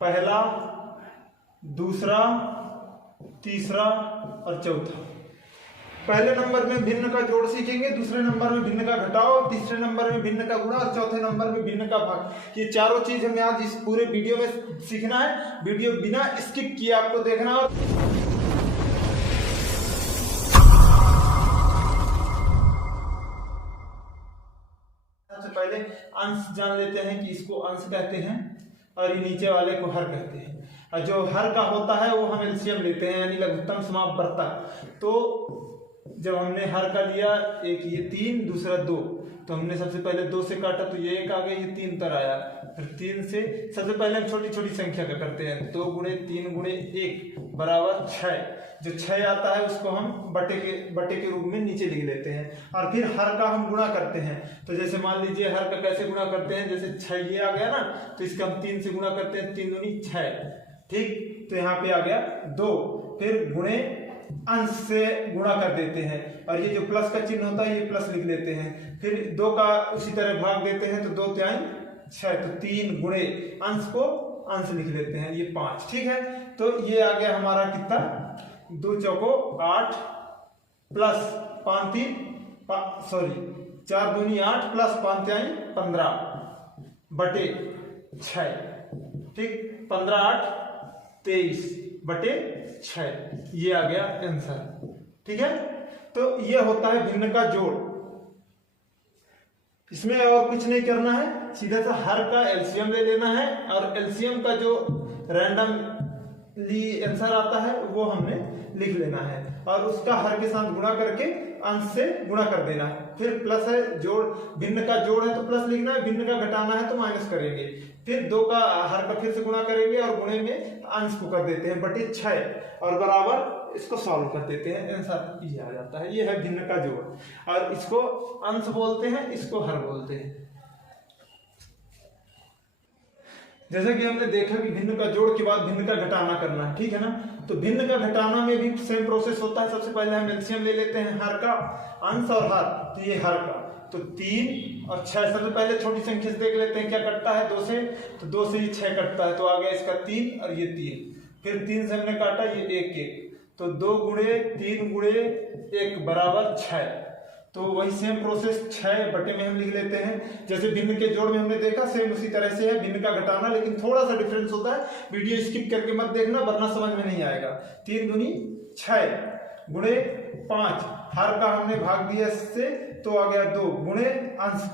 पहला, दूसरा, तीसरा और चौथा। पहले नंबर में भिन्न का जोड़ सीखेंगे, दूसरे नंबर में भिन्न का घटाव, तीसरे नंबर में भिन्न का गुणा और चौथे नंबर में भिन्न का भाग। ये चारों चीज हमें आज इस पूरे वीडियो में सीखना है। वीडियो बिना स्किप किए आपको देखना है। सबसे पहले अंश जान लेते हैं कि इसको अंश कहते हैं और ये नीचे वाले को हर कहते हैं। और जो हर का होता है वो हम एलसीएम लेते हैं, यानी लघुत्तम समापवर्तक। तो जब हमने हर का लिया, एक ये 3, दूसरा 2, तो हमने सबसे पहले 2 से काटा तो ये 1 आ गया, ये 3 तर आया। फिर 3 से सबसे पहले हम छोटी छोटी संख्या का करते हैं। 2 गुणे 3 गुणे 1 बराबर 6। जो 6 आता है उसको हम बटे के रूप में नीचे लिख लेते हैं। और फिर हर का हम गुणा करते हैं। तो जैसे मान लीजिए हर का कैसे गुणा करते हैं, जैसे 6 ये आ गया ना, तो इसका हम 3 से गुणा करते हैं, 3 दूनी 6। ठीक, तो यहाँ पे आ गया 2। फिर गुणे अंश से गुणा कर देते हैं और ये जो प्लस का चिन्ह होता है ये प्लस लिख लेते हैं। फिर 2 का उसी तरह भाग देते हैं तो 2 तिहाई 6, तो 3 गुणे अंश को अंश लिख लेते हैं, ये 5। ठीक है, तो ये आ गया हमारा कितना, 2 चौको 8 प्लस 5 3 4 दूनी 8 प्लस 5 तिहाई 15 बटे 6। ठीक, 15 8 23 बटे 6, ये आ गया आंसर। ठीक है, तो ये होता है भिन्न का जोड़। इसमें और कुछ नहीं करना है, सीधा सा हर का एलसीएम ले लेना है और एलसीएम का जो रैंडमली आंसर आता है वो हमने लिख लेना है और उसका हर के साथ गुणा करके अंश से गुणा कर देना है। फिर प्लस है, जोड़ भिन्न का जोड़ है तो प्लस लिखना है, भिन्न का घटाना है तो माइनस करेंगे। फिर 2 का हर का फिर से गुणा करेंगे और गुणे में अंश को कर देते हैं बटे 6 और बराबर इसको सॉल्व कर देते हैं, आंसर ये आ जाता है। ये है भिन्न का जोड़ और इसको अंश बोलते हैं, इसको हर बोलते हैं। जैसे कि हमने देखा कि भिन्न का जोड़ के बाद भिन्न का घटाना करना है, ठीक है ना। तो भिन्न का घटाना में भी सेम प्रोसेस होता है। सबसे पहले हम एलसीएम ले लेते हैं हर का, अंश और हर। तो ये हर का, तो 3 और 6। सबसे पहले छोटी संख्या से देख लेते हैं क्या कटता है 2 से, तो 2 से ही 6 कटता है, तो आ गया इसका 3 और ये 3। फिर 3 से हमने काटा, ये 1 1, तो 2 गुणे 3 गुणे 1 बराबर 6। तो वही सेम प्रोसेस 6 बटे में हम लिख लेते हैं। जैसे भिन्न के जोड़ में हमने देखा सेम उसी तरह से है भिन्न का घटाना, लेकिन थोड़ा सा डिफरेंस होता है। वीडियो स्किप करके मत देखना वरना समझ में नहीं आएगा। 3 दूनी 6 गुणे 5, हर का हमने भाग दिया इससे तो आ गया 2 गुणे अंश,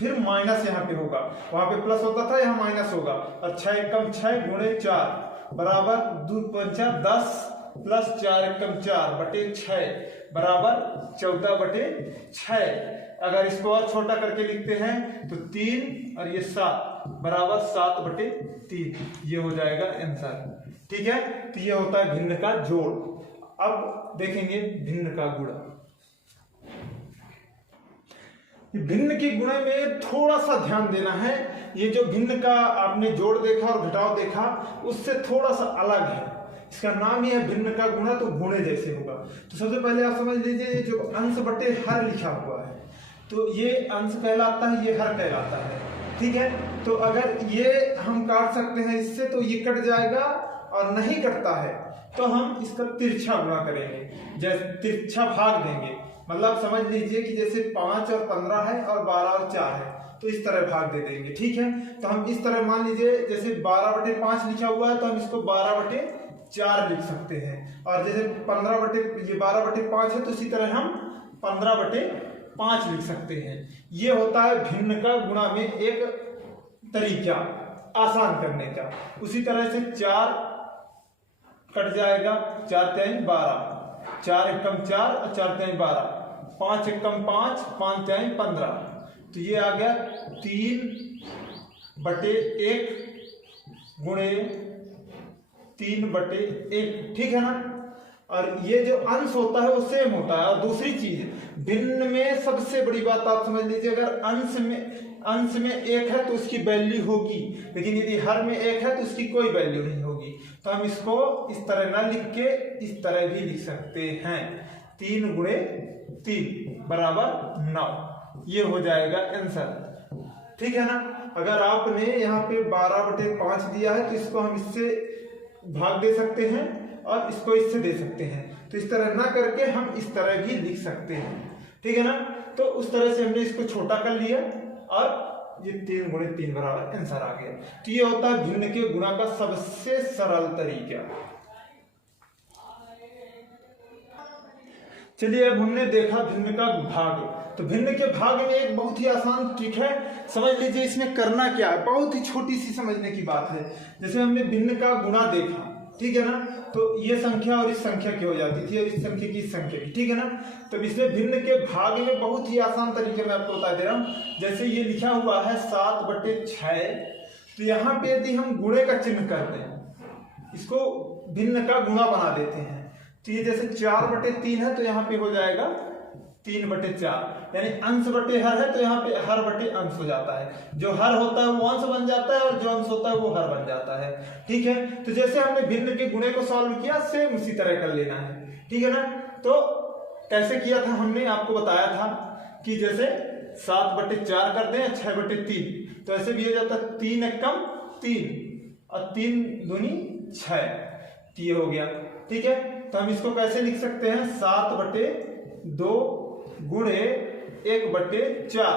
फिर माइनस यहाँ पे होगा, वहां पे प्लस होता था यहाँ माइनस होगा। और 6 एकम 6 गुणे 4 बराबर 2 पंचा 10 प्लस 4 एकम 4 बटे 6 बराबर 14 बटे 6। अगर इसको और छोटा करके लिखते हैं तो 3 और ये 7 बराबर 7 बटे 3, ये हो जाएगा आंसर। ठीक है, तो ये होता है भिन्न का जोड़। अब देखेंगे भिन्न का गुणा। भिन्न के गुणे में थोड़ा सा ध्यान देना है। ये जो भिन्न का आपने जोड़ देखा और घटाव देखा उससे थोड़ा सा अलग है। इसका नाम ही है भिन्न का गुणा, तो गुणे जैसे होगा। तो सबसे पहले आप समझ लीजिए जो अंश बटे हर लिखा हुआ है तो ये अंश कहलाता है, ये हर कहलाता है। ठीक है, तो अगर ये हम काट सकते हैं इससे तो ये कट जाएगा, और नहीं कटता है तो हम इसका तिरछा गुणा करेंगे, जैसे तिरछा भाग देंगे। मतलब समझ लीजिए कि जैसे 5 और 15 है और 12 और 4 है, तो इस तरह भाग दे देंगे। ठीक है, तो हम इस तरह मान लीजिए जैसे 12 बटे 5 लिखा हुआ है तो हम इसको 12 बटे 4 लिख सकते हैं। और जैसे 12 बटे 5 है तो इसी तरह हम 15 बटे 5 लिख सकते हैं। ये होता है भिन्न का गुणा में एक तरीका आसान करने का। उसी तरह से 4 कट जाएगा, 4 तिहाई 12, 4 एकम 4 और 4 तिहाई 12, 5 एकम 5, 5 तिहाई 15, तो ये आ गया 3 बटे 1 गुणे 3 बटे 1। ठीक है ना। और ये जो अंश होता है वो सेम होता है। और दूसरी चीज भिन्न में सबसे बड़ी बात आप समझ लीजिए, अगर अंश में 1 है तो उसकी वैल्यू होगी, लेकिन यदि हर में 1 है तो उसकी कोई वैल्यू नहीं होगी। तो हम इसको इस तरह ना लिख के इस तरह भी लिख सकते हैं, 3 गुणे 3 बराबर 9, ये हो जाएगा आंसर। ठीक है ना। अगर आपने यहाँ पे 12/5 दिया है तो इसको हम इससे भाग दे सकते हैं और इसको इससे दे सकते हैं। तो इस तरह ना करके हम इस तरह भी लिख सकते हैं, ठीक है ना। तो उस तरह से हमने इसको छोटा कर लिया और ये 3 गुणे 3 बराबर आंसर आ गया। तो ये होता है भिन्न के गुणा का सबसे सरल तरीका। चलिए अब हमने देखा भिन्न का भाग। तो भिन्न के भाग में एक बहुत ही आसान ट्रिक है, समझ लीजिए इसमें करना क्या है, बहुत ही छोटी सी समझने की बात है। जैसे हमने भिन्न का गुणा देखा, ठीक है ना, तो ये संख्या और इस संख्या की हो जाती थी और इस संख्या की इस संख्या की, ठीक है ना। तो इसमें भिन्न के भाग में बहुत ही आसान तरीके में आपको बता दे रहा हूँ। जैसे ये लिखा हुआ है 7/6, तो यहाँ पे यदि हम गुणे का चिन्ह करते हैं, इसको भिन्न का गुणा बना देते हैं, तो ये जैसे 4/3 है तो यहाँ पे हो जाएगा 3/4, यानी अंश बटे हर है तो यहाँ पे हर बटे अंश हो जाता है। जो हर होता है वो अंश बन जाता है और जो अंश होता है वो हर बन जाता है, ठीक है। तो जैसे हमने भिन्न के गुणे को सॉल्व किया, सेम उसी तरह कर लेना है, ठीक है ना। तो कैसे किया था, हमने आपको बताया था कि जैसे 7/4 कर दें 6/3, तो ऐसे भी हो जाता है 3 एकम 3 और 3 दूनी 6, ये हो गया, ठीक है। तो हम इसको कैसे लिख सकते हैं, 7/2 गुणे 1/4,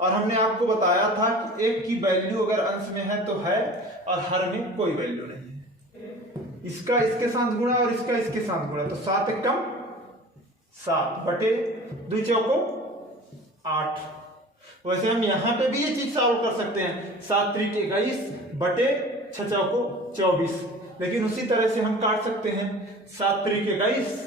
और हमने आपको बताया था कि एक की वैल्यू अगर अंश में है तो है और हर में कोई वैल्यू नहीं है। इसका इसके साथ गुणा और इसका इसके साथ गुणा, तो 7 एकम 7 बटे 2 चौको 8। वैसे हम यहाँ पे भी ये चीज सॉल्व कर सकते हैं, 7 त्रिक 21 बटे 6 चौको 24, लेकिन उसी तरह से हम काट सकते हैं 7 त्रिक 21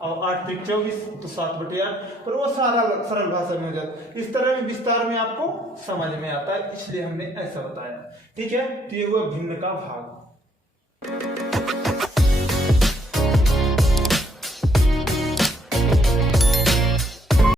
और 8 त्रिक 24, तो 7/8, पर वो सारा सरल भाषा में हो जाता है। इस तरह में विस्तार में आपको समझ में आता है, इसलिए हमने ऐसा बताया, ठीक है। तो ये हुआ भिन्न का भाग।